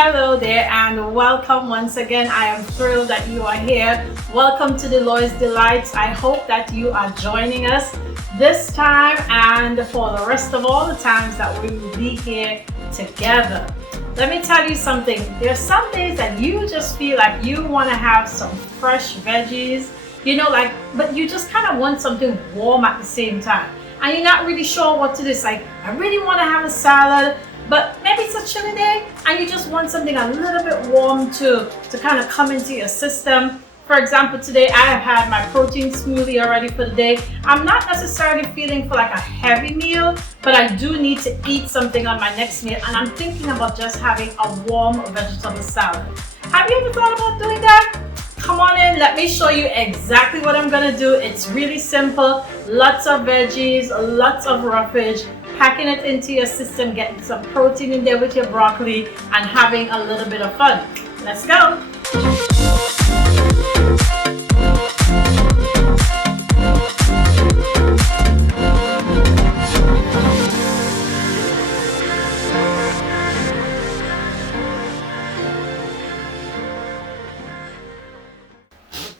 Hello there and welcome once again. I am thrilled that you are here. Welcome to the Lois Delights. I hope that you are joining us this time and for the rest of all the times that we will be here together. Let me tell you something. There's some days that you just feel like you want to have some fresh veggies, but you just kind of want something warm at the same time. And you're not really sure what to do. It's like, I really want to have a salad, but maybe it's a chilly day and you just want something a little bit warm to kind of come into your system. For example, today I have had my protein smoothie already for the day. I'm not necessarily feeling for like a heavy meal, but I do need to eat something on my next meal, and I'm thinking about just having a warm vegetable salad. Have you ever thought about doing that? Come on in, let me show you exactly what I'm gonna do. It's really simple. Lots of veggies, lots of roughage, packing it into your system, getting some protein in there with your broccoli, and having a little bit of fun. Let's go.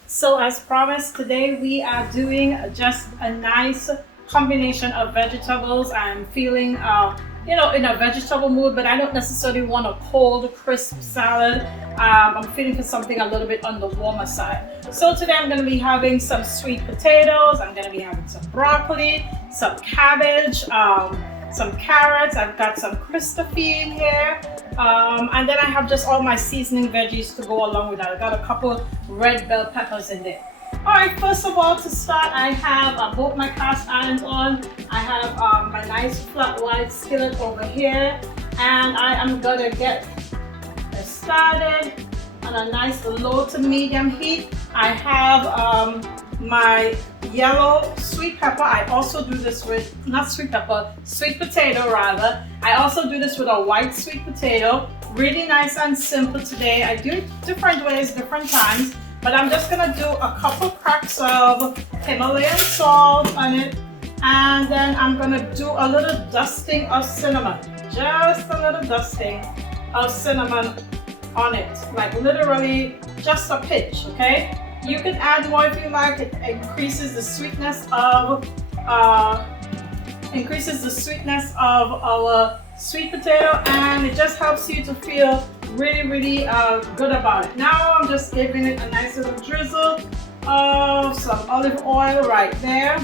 So as promised, today we are doing just a nice combination of vegetables. I'm feeling in a vegetable mood, but I don't necessarily want a cold crisp salad. I'm feeling for something a little bit on the warmer side. So today I'm going to be having some sweet potatoes, I'm going to be having some broccoli, some cabbage, some carrots, I've got some christophene here, and then I have just all my seasoning veggies to go along with that. I got a couple red bell peppers in there. Alright, first of all, to start, I have both my cast irons on. I have my nice flat white skillet over here, and I am gonna get started on a nice low to medium heat. I have my yellow sweet pepper. I also do this with, not sweet pepper, sweet potato rather. I also do this with a white sweet potato. Really nice and simple today. I do it different ways, different times. But I'm just gonna do a couple cracks of Himalayan salt on it, and then I'm gonna do a little dusting of cinnamon. Just a little dusting of cinnamon on it, like literally just a pinch, okay? You can add more if you like. It increases the sweetness of our sweet potato, and it just helps you to feel really good about it. Now I'm just giving it a nice little drizzle of some olive oil right there,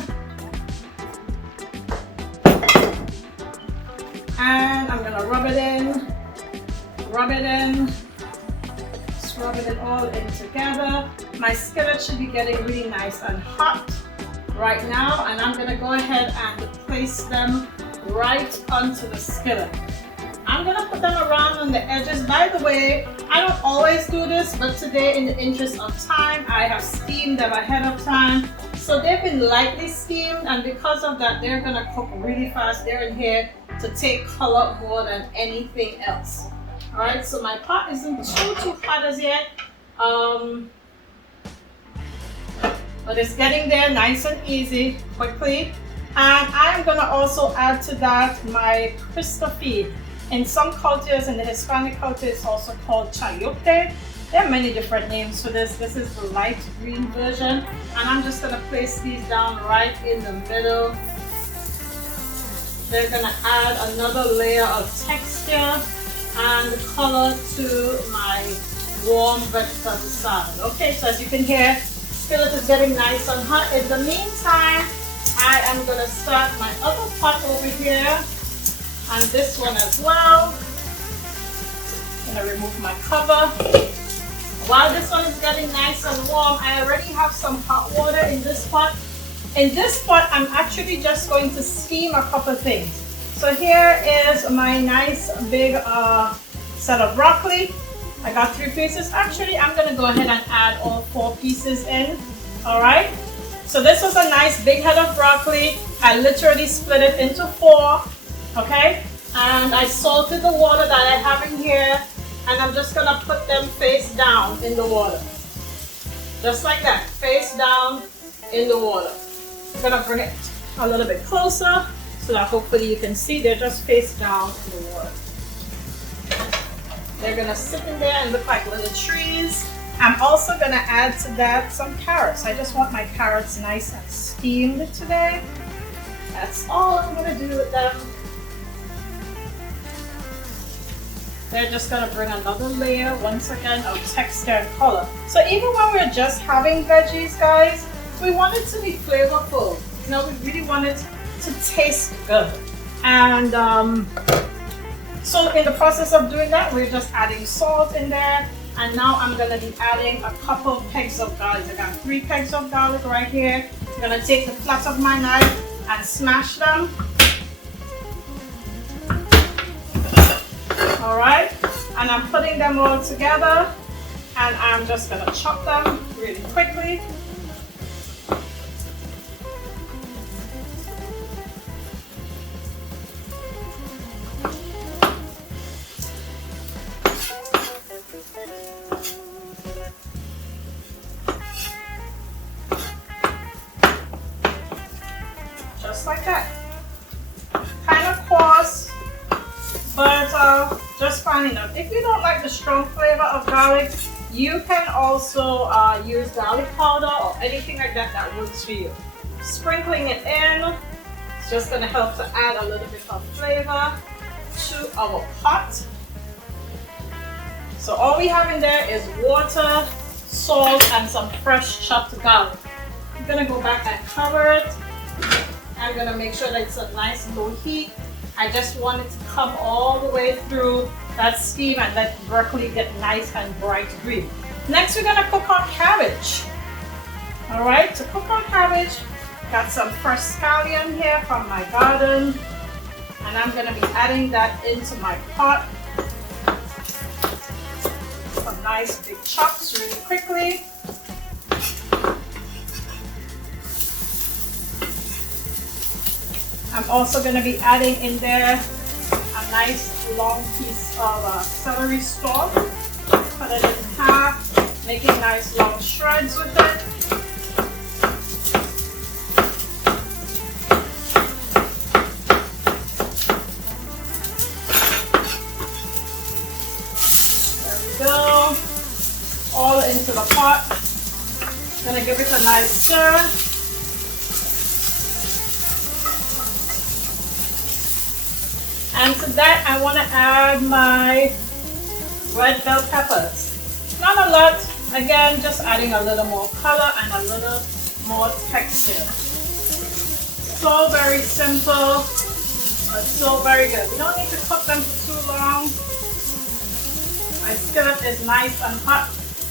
and I'm gonna rub it in, just rub it all in together. My skillet should be getting really nice and hot right now, and I'm gonna go ahead and place them right onto the skillet. I'm gonna put them around on the edges. By the way, I don't always do this, but today, in the interest of time, I have steamed them ahead of time. So they've been lightly steamed, and because of that, they're gonna cook really fast. They're in here to take color more than anything else. All right, so my pot isn't too hot as yet, but it's getting there nice and easy, quickly. And I'm gonna also add to that my christophene. In some cultures, in the Hispanic culture, it's also called chayote. There are many different names for this. This is the light green version. And I'm just gonna place these down right in the middle. They're gonna add another layer of texture and color to my warm vegetable salad. Okay, so as you can hear, skillet is getting nice and hot. In the meantime, I am gonna start my other pot over here, and this one as well. I'm gonna remove my cover. While this one is getting nice and warm, I already have some hot water in this pot. In this pot, I'm actually just going to steam a couple things. So here is my nice big set of broccoli. I got 3 pieces. Actually, I'm gonna go ahead and add all 4 pieces in. All right. So this was a nice big head of broccoli. I literally split it into 4. Okay, and I salted the water that I have in here, and I'm just gonna put them face down in the water. Just like that, face down in the water. I'm gonna bring it a little bit closer so that hopefully you can see they're just face down in the water. They're gonna sit in there and look like little trees. I'm also gonna add to that some carrots. I just want my carrots nice and steamed today. That's all I'm gonna do with them. They're just gonna bring another layer, once again, of texture and color. So even when we're just having veggies, guys, we want it to be flavorful. You know, we really want it to taste good. And so in the process of doing that, we're just adding salt in there. And now I'm gonna be adding a couple pegs of garlic. I got 3 pegs of garlic right here. I'm gonna take the flat of my knife and smash them. All right, and I'm putting them all together, and I'm just gonna chop them really quickly. Just like that. Kind of coarse, but just fine enough. If you don't like the strong flavor of garlic, you can also use garlic powder or anything like that that works for you. Sprinkling it in, it's just going to help to add a little bit of flavor to our pot. So all we have in there is water, salt, and some fresh chopped garlic. I'm going to go back and cover it. I'm going to make sure that it's a nice low heat. I just want it to come all the way through that steam and let broccoli get nice and bright green. Next, we're going to cook our cabbage. All right, to cook our cabbage, got some fresh scallion here from my garden, and I'm going to be adding that into my pot. Some nice big chops really quickly. I'm also going to be adding in there a nice long piece of celery stalk. Cut it in half, making nice long shreds with it. There we go. All into the pot. Gonna give it a nice stir. And to that, I want to add my red bell peppers. Not a lot, again, just adding a little more color and a little more texture. So very simple, but so very good. We don't need to cook them for too long. My skillet is nice and hot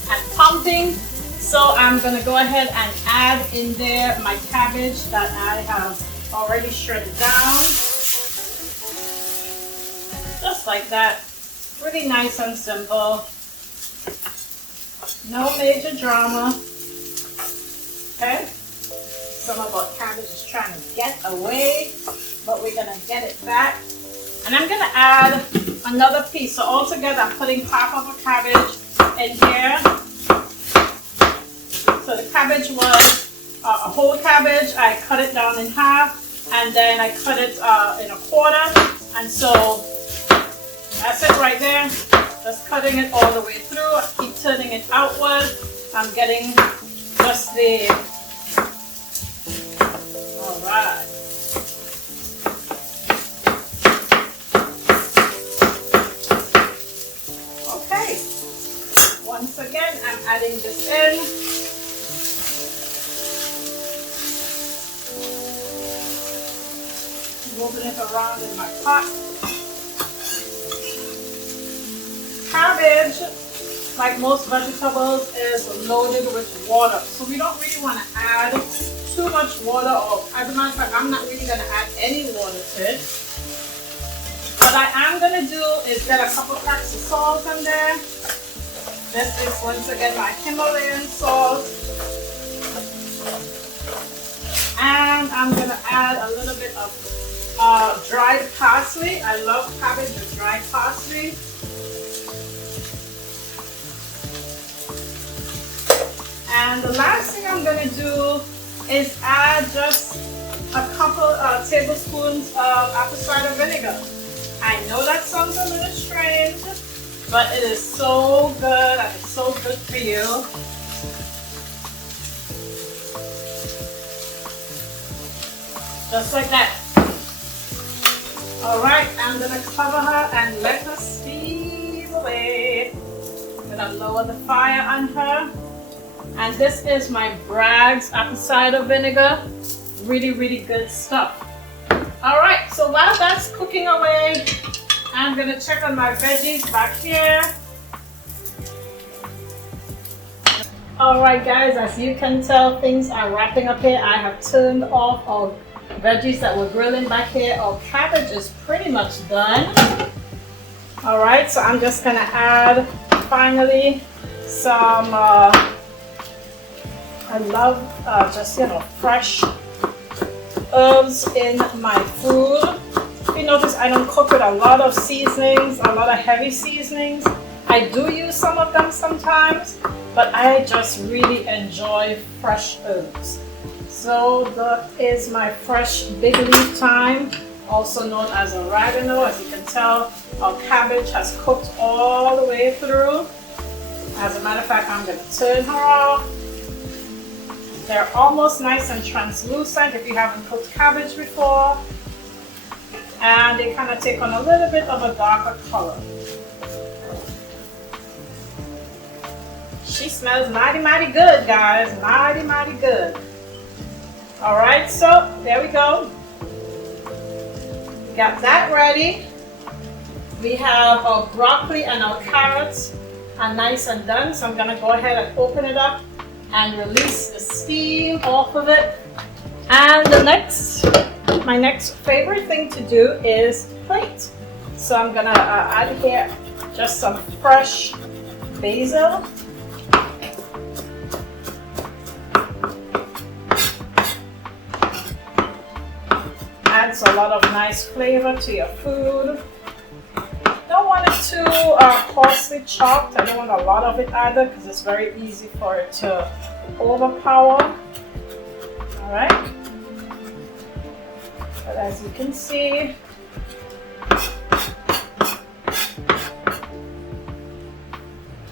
and pumping. So I'm going to go ahead and add in there my cabbage that I have already shredded down. Just like that. Really nice and simple. No major drama. Okay? Some of our cabbage is trying to get away, but we're going to get it back. And I'm going to add another piece. So altogether, I'm putting half of a cabbage in here. So the cabbage was a whole cabbage. I cut it down in half, and then I cut it in a quarter. And so that's it right there. Just cutting it all the way through. I keep turning it outward. I'm getting just the... All right. Okay. Once again, I'm adding this in. Moving it around in my pot. Cabbage, like most vegetables, is loaded with water. So we don't really want to add too much water, or as a matter of fact, I'm not really going to add any water to it. What I am going to do is get a couple packs of salt in there. This is once again my Himalayan salt. And I'm going to add a little bit of dried parsley. I love cabbage with dried parsley. And the last thing I'm going to do is add just a couple tablespoons of apple cider vinegar. I know that sounds a little strange, but it is so good and it's so good for you. Just like that. Alright, I'm gonna cover her and let her steam away. I'm gonna lower the fire on her. And this is my Bragg's apple cider vinegar. Really, really good stuff. Alright, so while that's cooking away, I'm gonna check on my veggies back here. Alright guys, as you can tell, things are wrapping up here. I have turned off our veggies that were grilling back here. Our cabbage is pretty much done. Alright, so I'm just gonna add finally some I love just fresh herbs in my food. You notice I don't cook with a lot of seasonings, a lot of heavy seasonings. I do use some of them sometimes, but I just really enjoy fresh herbs. So that is my fresh big leaf thyme, also known as oregano. As you can tell, our cabbage has cooked all the way through. As a matter of fact, I'm going to turn her off. They're almost nice and translucent if you haven't cooked cabbage before. And they kind of take on a little bit of a darker color. She smells mighty, mighty good, guys. Mighty, mighty good. Alright, so there we go. We got that ready. We have our broccoli and our carrots are nice and done. So I'm going to go ahead and open it up and release the steam off of it. And my next favorite thing to do is plate. So I'm gonna add here just some fresh basil. Adds a lot of nice flavor to your food. Don't want it too coarsely chopped. I don't want a lot of it either because it's very easy for it to overpower. Alright. But as you can see,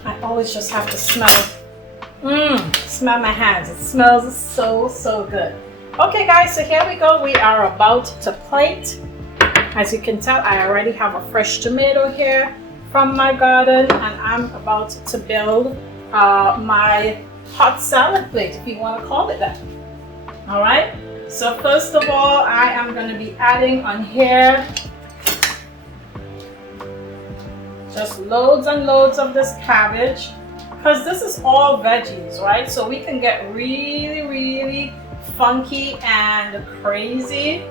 I always just have to smell my hands. It smells so, so good. Okay guys, so here we go. We are about to plate. As you can tell, I already have a fresh tomato here from my garden, and I'm about to build my hot salad plate, if you want to call it that. Alright, so first of all, I am going to be adding on here just loads and loads of this cabbage, because this is all veggies, right? So we can get really, really funky and crazy.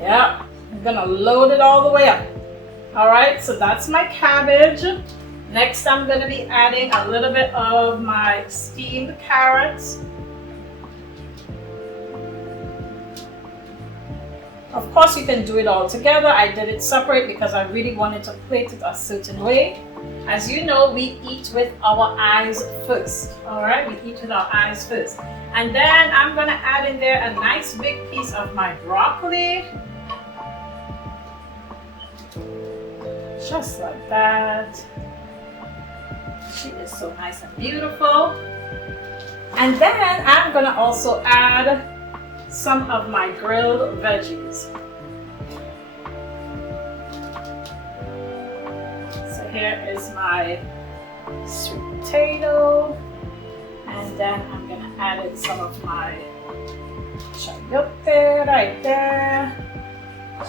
Yeah, I'm gonna load it all the way up. Alright, so that's my cabbage. Next, I'm gonna be adding a little bit of my steamed carrots. Of course, you can do it all together. I did it separate because I really wanted to plate it a certain way. As you know, we eat with our eyes first. Alright, we eat with our eyes first. And then I'm gonna add in there a nice big piece of my broccoli. Just like that. She is so nice and beautiful. And then I'm gonna also add some of my grilled veggies. So here is my sweet potato, and then I'm gonna add in some of my chayote right there,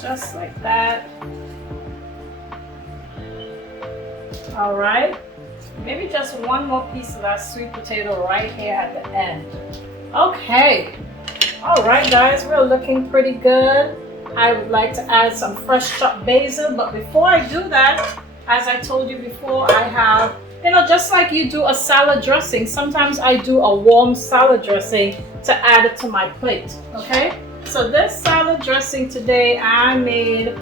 just like that. All right, maybe just one more piece of that sweet potato right here at the end. Okay, all right guys, we're looking pretty good. I would like to add some fresh chopped basil, but before I do that, as I told you before, I have, just like you do a salad dressing, sometimes I do a warm salad dressing to add it to my plate, okay? So this salad dressing today I made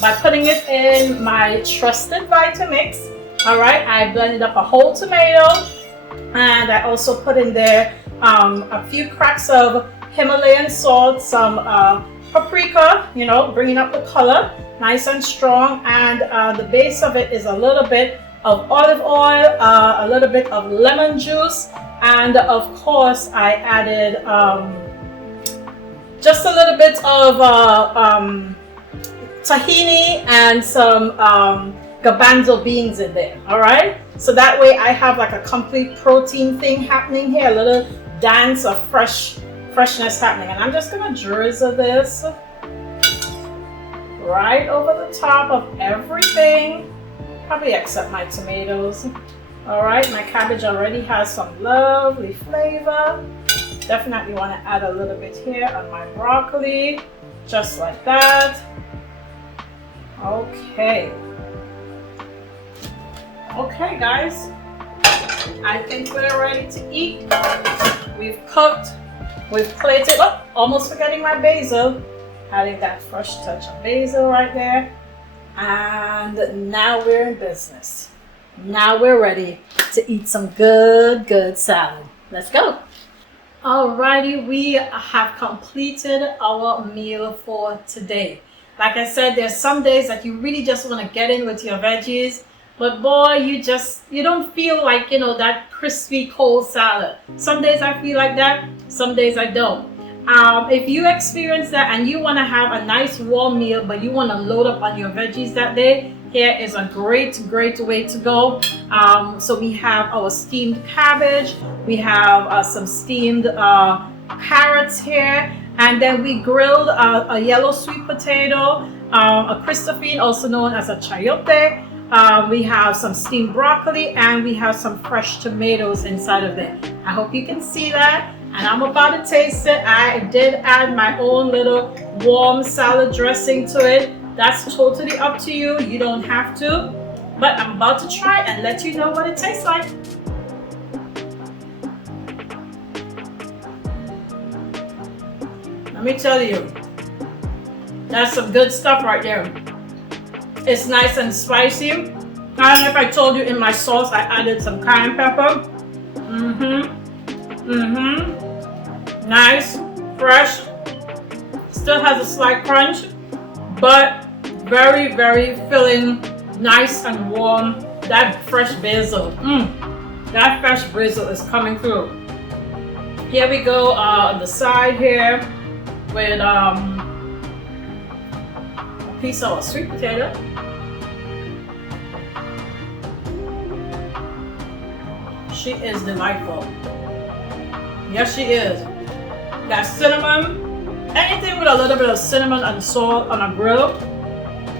by putting it in my trusted Vitamix. All right, I blended up a whole tomato, and I also put in there a few cracks of Himalayan salt, some paprika, you know, bringing up the color, nice and strong. And the base of it is a little bit of olive oil, a little bit of lemon juice, and of course I added just a little bit of tahini and some garbanzo beans in there. All right, so that way I have like a complete protein thing happening here, a little dance of freshness happening. And I'm just gonna drizzle this right over the top of everything, probably except my tomatoes. All right, my cabbage already has some lovely flavor. Definitely want to add a little bit here on my broccoli, just like that. Okay. Okay, guys, I think we're ready to eat. We've cooked, we've plated. Oh, almost forgetting my basil. Adding that fresh touch of basil right there. And now we're in business. Now we're ready to eat some good salad. Let's go. Alrighty, we have completed our meal for today. Like I said, there's some days that you really just want to get in with your veggies, but boy, you don't feel like, you know, that crispy cold salad. Some days I feel like that, some days I don't. If you experience that and you want to have a nice warm meal, but you want to load up on your veggies that day, here is a great way to go. So we have our steamed cabbage, we have some steamed carrots here, and then we grilled a yellow sweet potato, a christophene, also known as a chayote. We have some steamed broccoli, and we have some fresh tomatoes inside of there. I hope you can see that. And I'm about to taste it. I did add my own little warm salad dressing to it. That's totally up to you. You don't have to. But I'm about to try and let you know what it tastes like. Let me tell you, that's some good stuff right there. It's nice and spicy. I don't know if I told you in my sauce I added some cayenne pepper. Nice, fresh, still has a slight crunch, but very filling, nice and warm. That fresh basil, that fresh basil is coming through. Here we go on the side here with a piece of a sweet potato. She is delightful. Yes, she is. That cinnamon, anything with a little bit of cinnamon and salt on a grill,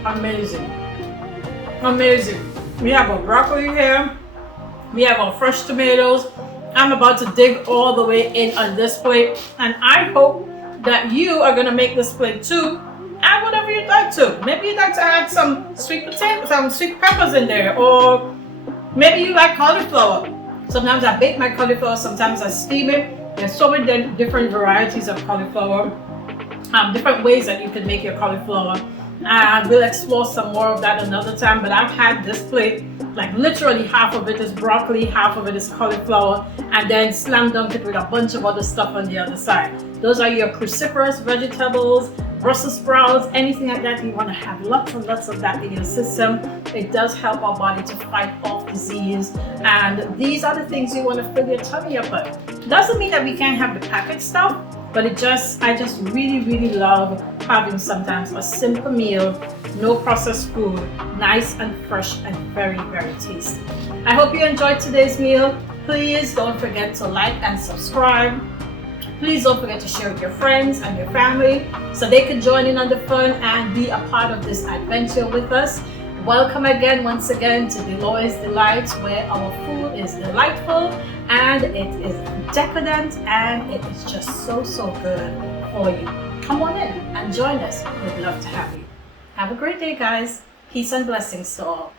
amazing. Amazing. We have our broccoli here. We have our fresh tomatoes. I'm about to dig all the way in on this plate, and I hope that you are gonna make this plate too. Add whatever you'd like to. Maybe you'd like to add some sweet potatoes, some sweet peppers in there, or maybe you like cauliflower. Sometimes I bake my cauliflower, sometimes I steam it. There's so many different varieties of cauliflower, different ways that you can make your cauliflower. And we'll explore some more of that another time, but I've had this plate, like literally half of it is broccoli, half of it is cauliflower, and then slam dunk it with a bunch of other stuff on the other side. Those are your cruciferous vegetables, Brussels sprouts, anything like that. You want to have lots and lots of that in your system. It does help our body to fight off disease, and these are the things you want to fill your tummy up with. Doesn't mean that we can't have the packaged stuff, but I just really love having sometimes a simple meal, no processed food, nice and fresh and very tasty. I hope you enjoyed today's meal. Please don't forget to like and subscribe. Please don't forget to share with your friends and your family so they can join in on the fun and be a part of this adventure with us. Welcome again, once again, to Deloy's Delights, where our food is delightful and it is decadent and it is just so good for you. Come on in and join us. We'd love to have you. Have a great day, guys. Peace and blessings to all.